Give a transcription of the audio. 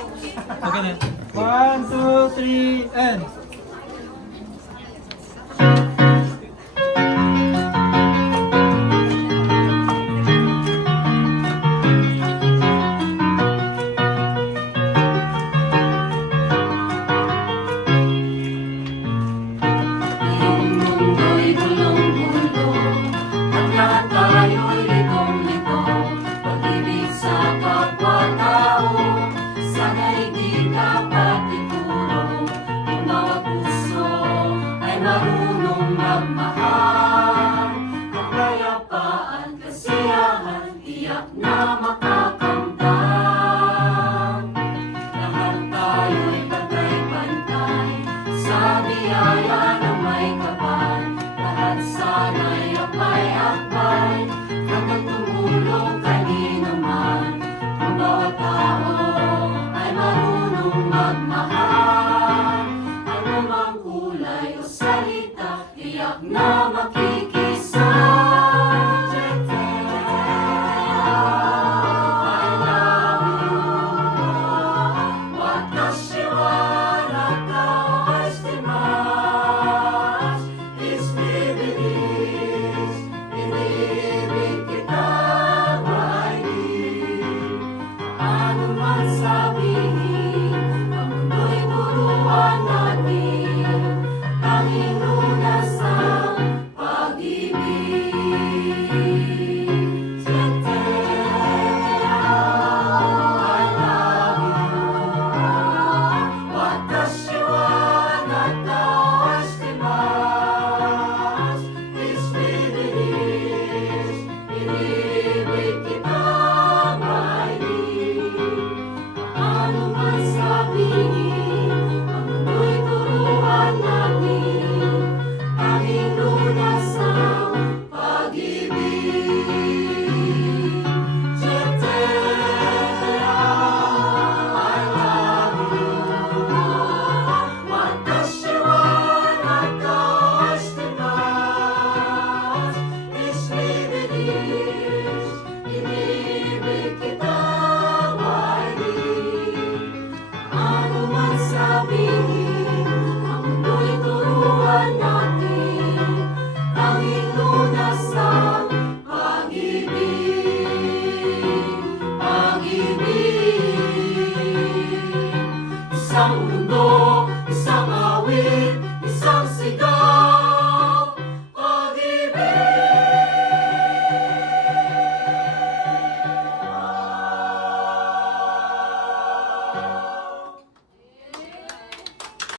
Okay na. 1, 2, 3, and... Marunong magmahal, kapayapaan, kasiyahan, tiyak na makakamtan. Lahat tayo'y pantay-pantay, sa biyaya ng may kapal. Lahat sana'y akbay-akbay, hanggang tumulong kanino man. Ang bawat tao ay marunong magmahal, anumang kulay o salita, tiyak na makikisa. I love you. Watashi wa anata o aishitemasu. Isibigis, iniibig kita, maibig. Ano man sabihin,